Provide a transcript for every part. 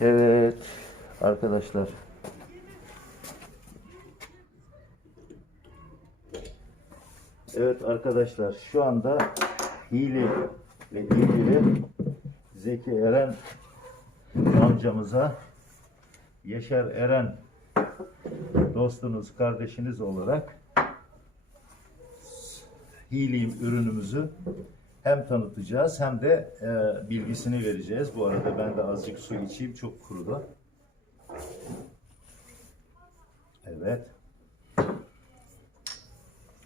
Evet arkadaşlar. Evet arkadaşlar şu anda hile ile ilgili Zeki Eren amcamıza Yaşar Eren dostunuz, kardeşiniz olarak Healing ürünümüzü hem tanıtacağız hem de e, bilgisini vereceğiz. Bu arada ben de azıcık su içeyim. Çok kurudu. Evet.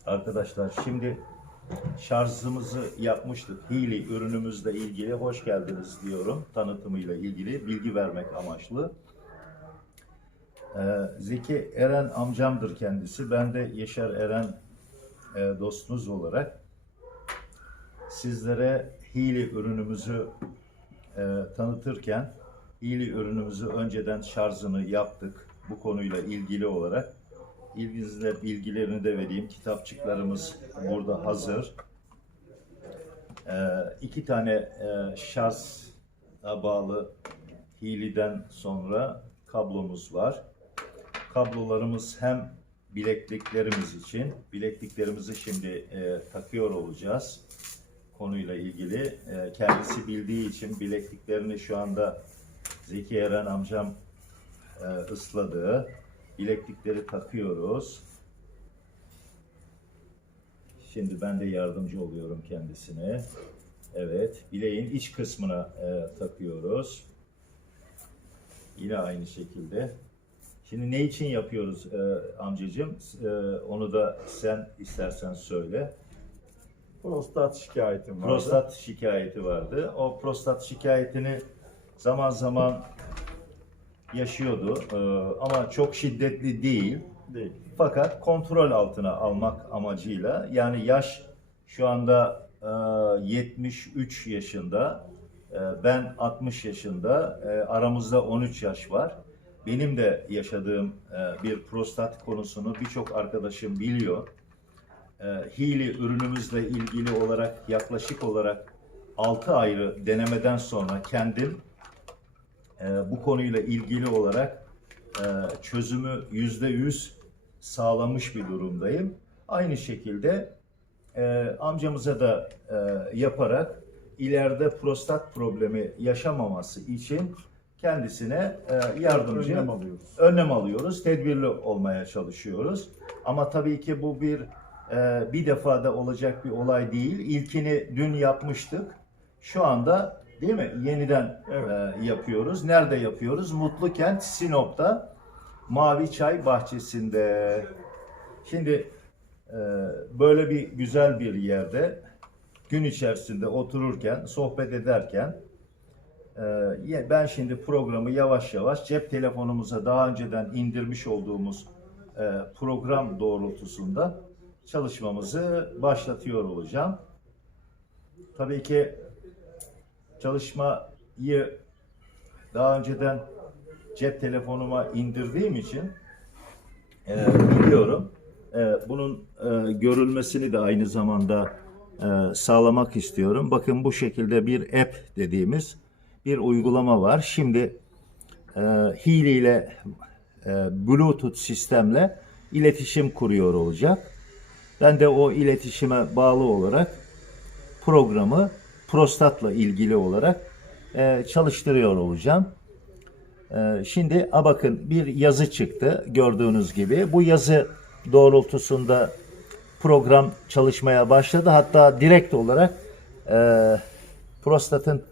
Arkadaşlar şimdi şarjımızı yapmıştık. Healy ürünümüzle ilgili hoş geldiniz diyorum. Tanıtımıyla ilgili bilgi vermek amaçlı. Ee, Zeki Eren amcamdır kendisi. Ben de Yaşar Eren e, dostunuz olarak sizlere Healy ürünümüzü e, tanıtırken Healy ürünümüzü önceden şarjını yaptık bu konuyla ilgili olarak. İlginizle bilgilerini de vereyim. Kitapçıklarımız burada hazır. E, iki tane e, şarja bağlı Healy'den sonra kablomuz var. Kablolarımız hem bilekliklerimiz için, bilekliklerimizi şimdi e, takıyor olacağız konuyla ilgili. E, kendisi bildiği için bilekliklerini şu anda Zeki Eren amcam e, ısladı. Bileklikleri takıyoruz. Şimdi ben de yardımcı oluyorum kendisine. Evet, bileğin iç kısmına e, takıyoruz. Yine aynı şekilde. Şimdi ne için yapıyoruz e, amcacığım? E, onu da sen istersen söyle. Prostat şikayetim vardı. Prostat şikayeti vardı. O prostat şikayetini zaman zaman yaşıyordu Ee, ama çok şiddetli değil. değil. Fakat kontrol altına almak amacıyla yani yaş şu anda e, 73 yaşında, e, ben 60 yaşında, e, aramızda 13 yaş var. Benim de yaşadığım e, bir prostat konusunu birçok arkadaşım biliyor. E, Healy ürünümüzle ilgili olarak yaklaşık olarak 6 ayrı denemeden sonra kendim e, bu konuyla ilgili olarak e, çözümü yüzde yüz sağlamış bir durumdayım. Aynı şekilde e, amcamıza da e, yaparak ileride prostat problemi yaşamaması için kendisine e, yardımcı Önlem alıyoruz. önlem alıyoruz, tedbirli olmaya çalışıyoruz. Ama tabii ki bu bir bir defada olacak bir olay değil. İlkini dün yapmıştık. Şu anda değil mi? Yeniden Evet. e, yapıyoruz. Nerede yapıyoruz? Mutlu Kent Sinop'ta Mavi Çay Bahçesi'nde. Şimdi e, böyle bir güzel bir yerde gün içerisinde otururken, sohbet ederken ee, ye- ben şimdi programı yavaş yavaş cep telefonumuza daha önceden indirmiş olduğumuz e, program doğrultusunda çalışmamızı başlatıyor olacağım. Tabii ki çalışmayı daha önceden cep telefonuma indirdiğim için e, biliyorum. E, bunun e, görülmesini de aynı zamanda e, sağlamak istiyorum. Bakın bu şekilde bir app dediğimiz bir uygulama var. Şimdi e, Healy ile e, Bluetooth sistemle iletişim kuruyor olacak. Ben de o iletişime bağlı olarak programı prostatla ilgili olarak e, çalıştırıyor olacağım. Ee, Şimdi a bakın bir yazı çıktı gördüğünüz gibi. Bu yazı doğrultusunda program çalışmaya başladı. Hatta direkt olarak e, prostatın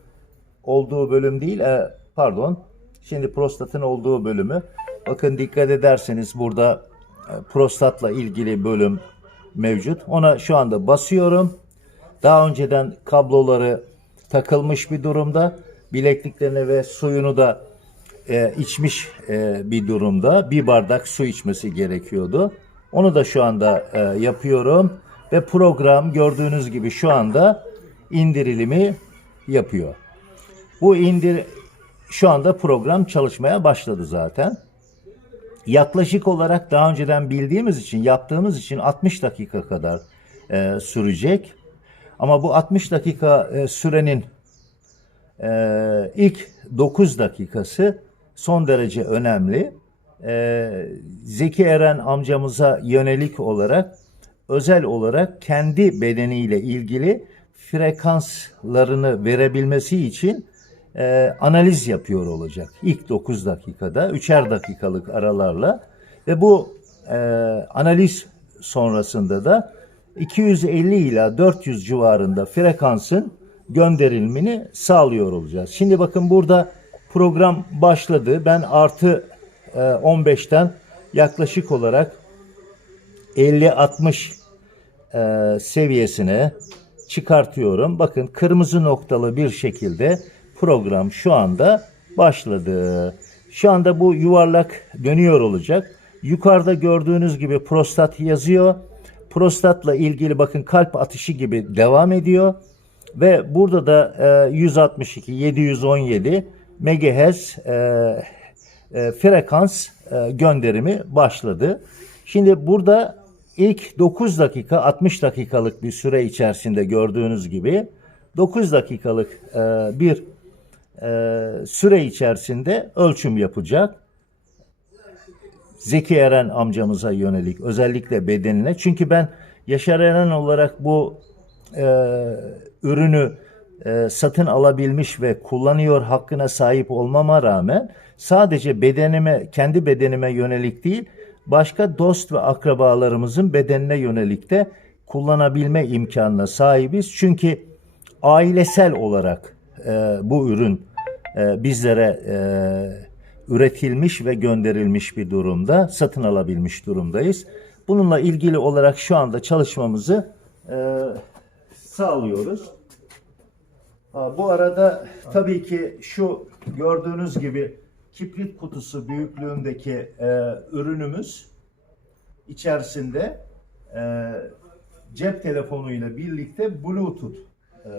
olduğu bölüm değil, e, pardon. Şimdi prostatın olduğu bölümü. Bakın dikkat ederseniz burada e, prostatla ilgili bölüm mevcut. Ona şu anda basıyorum. Daha önceden kabloları takılmış bir durumda. Bilekliklerini ve suyunu da e, içmiş e, bir durumda. Bir bardak su içmesi gerekiyordu. Onu da şu anda e, yapıyorum ve program gördüğünüz gibi şu anda indirilimi yapıyor. Bu indir şu anda program çalışmaya başladı zaten. Yaklaşık olarak daha önceden bildiğimiz için, yaptığımız için 60 dakika kadar e, sürecek. Ama bu 60 dakika e, sürenin e, ilk 9 dakikası son derece önemli. Ee, Zeki Eren amcamıza yönelik olarak özel olarak kendi bedeniyle ilgili frekanslarını verebilmesi için e, analiz yapıyor olacak. İlk 9 dakikada, 3'er dakikalık aralarla ve bu e, analiz sonrasında da 250 ila 400 civarında frekansın gönderilmeni sağlıyor olacağız. Şimdi bakın burada program başladı. Ben artı e, 15'ten yaklaşık olarak 50-60 e, seviyesine çıkartıyorum. Bakın kırmızı noktalı bir şekilde program şu anda başladı. Şu anda bu yuvarlak dönüyor olacak. Yukarıda gördüğünüz gibi prostat yazıyor. Prostatla ilgili bakın kalp atışı gibi devam ediyor. Ve burada da e, 162, 717 MHz frekans e, gönderimi başladı. Şimdi burada ilk 9 dakika 60 dakikalık bir süre içerisinde gördüğünüz gibi 9 dakikalık e, bir süre içerisinde ölçüm yapacak. Zeki Eren amcamıza yönelik özellikle bedenine. Çünkü ben Yaşar Eren olarak bu e, ürünü e, satın alabilmiş ve kullanıyor hakkına sahip olmama rağmen sadece bedenime, kendi bedenime yönelik değil, başka dost ve akrabalarımızın bedenine yönelik de kullanabilme imkanına sahibiz. Çünkü ailesel olarak e, bu ürün e, bizlere e, üretilmiş ve gönderilmiş bir durumda, satın alabilmiş durumdayız. Bununla ilgili olarak şu anda çalışmamızı e, sağlıyoruz. Bu arada tabii ki şu gördüğünüz gibi kibrit kutusu büyüklüğündeki ürünümüz içerisinde cep telefonuyla birlikte Bluetooth e,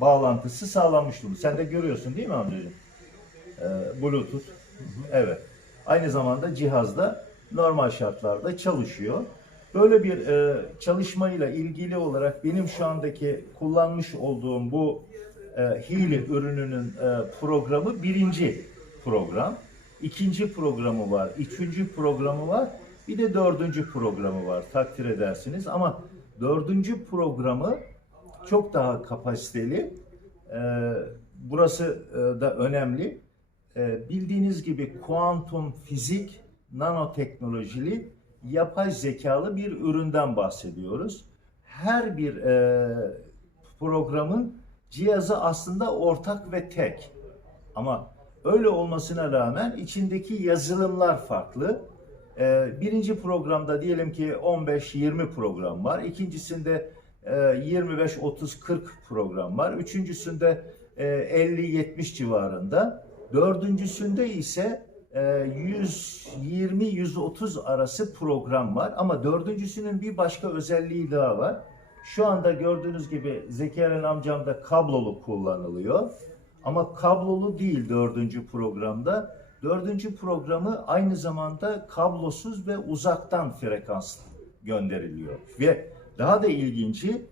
bağlantısı sağlanmış durumda. Sen de görüyorsun değil mi amcacığım? E, Bluetooth. Evet. Aynı zamanda cihazda normal şartlarda çalışıyor. Böyle bir e, çalışmayla ilgili olarak benim şu andaki kullanmış olduğum bu e, Healy ürününün e, programı birinci program. ikinci programı var, üçüncü programı var, bir de dördüncü programı var takdir edersiniz. Ama dördüncü programı çok daha kapasiteli. E, burası e, da önemli. E, bildiğiniz gibi kuantum fizik, nanoteknolojili, yapay zekalı bir üründen bahsediyoruz. Her bir e, programın cihazı aslında ortak ve tek. Ama öyle olmasına rağmen içindeki yazılımlar farklı. Ee, birinci programda diyelim ki 15-20 program var. İkincisinde e, 25-30-40 program var. Üçüncüsünde e, 50-70 civarında. Dördüncüsünde ise e, 120-130 arası program var. Ama dördüncüsünün bir başka özelliği daha var. Şu anda gördüğünüz gibi Zeki amcamda kablolu kullanılıyor. Ama kablolu değil dördüncü programda. Dördüncü programı aynı zamanda kablosuz ve uzaktan frekans gönderiliyor. Ve daha da ilginci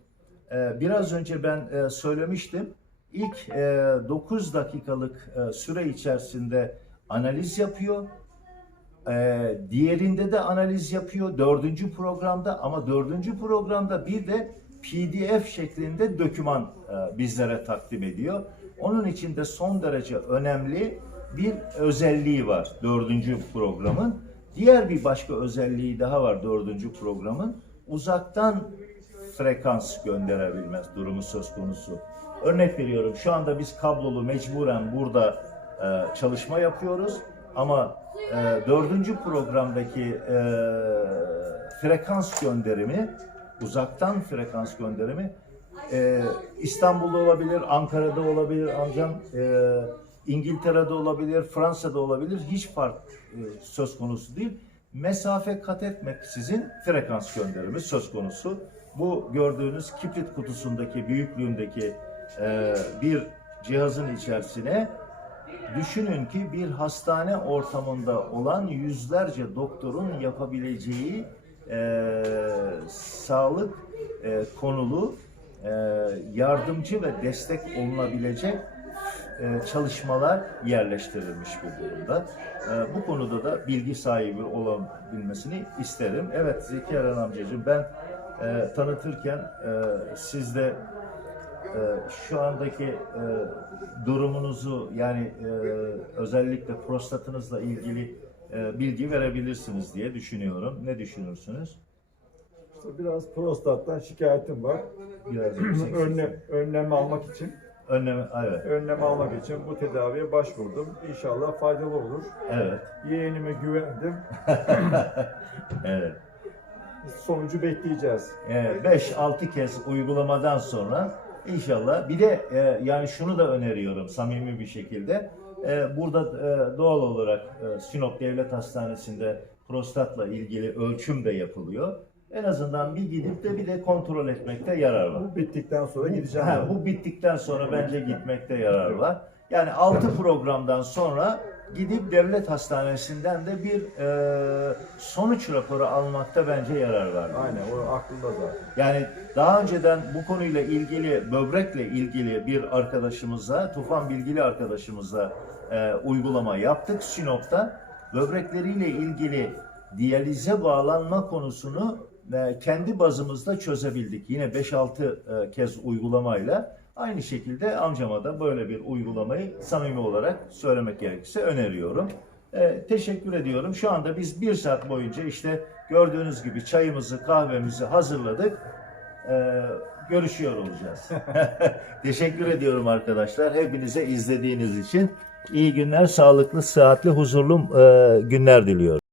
e, biraz önce ben e, söylemiştim. İlk 9 dakikalık e, süre içerisinde analiz yapıyor. Diğerinde de analiz yapıyor dördüncü programda ama dördüncü programda bir de PDF şeklinde doküman e, bizlere takdim ediyor. Onun için de son derece önemli bir özelliği var dördüncü programın. Diğer bir başka özelliği daha var dördüncü programın. Uzaktan frekans gönderebilmez durumu söz konusu. Örnek veriyorum şu anda biz kablolu mecburen burada e, çalışma yapıyoruz. Ama e, dördüncü programdaki e, frekans gönderimi, uzaktan frekans gönderimi e, İstanbul'da olabilir, Ankara'da olabilir, amcam e, İngiltere'de olabilir, Fransa'da olabilir. Hiç fark e, söz konusu değil. Mesafe kat etmeksizin frekans gönderimi söz konusu. Bu gördüğünüz kibrit kutusundaki büyüklüğündeki e, bir cihazın içerisine Düşünün ki bir hastane ortamında olan yüzlerce doktorun yapabileceği e, sağlık e, konulu e, yardımcı ve destek olunabilecek çalışmalar yerleştirilmiş bir durumda. E, bu konuda da bilgi sahibi olabilmesini isterim. Evet Zeki Eren amcacığım ben e, tanıtırken e, siz de e, şu andaki e, durumunuzu yani e, özellikle prostatınızla ilgili e, bilgi verebilirsiniz diye düşünüyorum. Ne düşünürsünüz? İşte biraz prostattan şikayetim var. Biraz Önlem, önlem almak için, Önlem, evet, önlem almak için bu tedaviye başvurdum. İnşallah faydalı olur. evet, Yeğenime güvendim. evet. Sonucu bekleyeceğiz. 5-6 kez uygulamadan sonra inşallah bir de e, yani şunu da öneriyorum samimi bir şekilde. E, burada e, doğal olarak e, Sinop Devlet Hastanesi'nde prostatla ilgili ölçüm de yapılıyor. En azından bir gidip de bir de kontrol etmekte yarar var. Bu bittikten sonra gideceğim. Ha, bu bittikten sonra bence gitmekte yarar var. Yani 6 programdan sonra gidip devlet hastanesinden de bir e, sonuç raporu almakta bence yarar var. Aynen o aklımda zaten. Yani daha önceden bu konuyla ilgili, böbrekle ilgili bir arkadaşımıza, Tufan Bilgili arkadaşımıza e, uygulama yaptık Sinop'ta. Böbrekleriyle ilgili diyalize bağlanma konusunu kendi bazımızda çözebildik. Yine 5-6 e, kez uygulamayla. Aynı şekilde amcama da böyle bir uygulamayı samimi olarak söylemek gerekirse öneriyorum. E, teşekkür ediyorum. Şu anda biz bir saat boyunca işte gördüğünüz gibi çayımızı, kahvemizi hazırladık. E, görüşüyor olacağız. teşekkür ediyorum arkadaşlar. Hepinize izlediğiniz için. İyi günler, sağlıklı, sıhhatli, huzurlu e, günler diliyorum.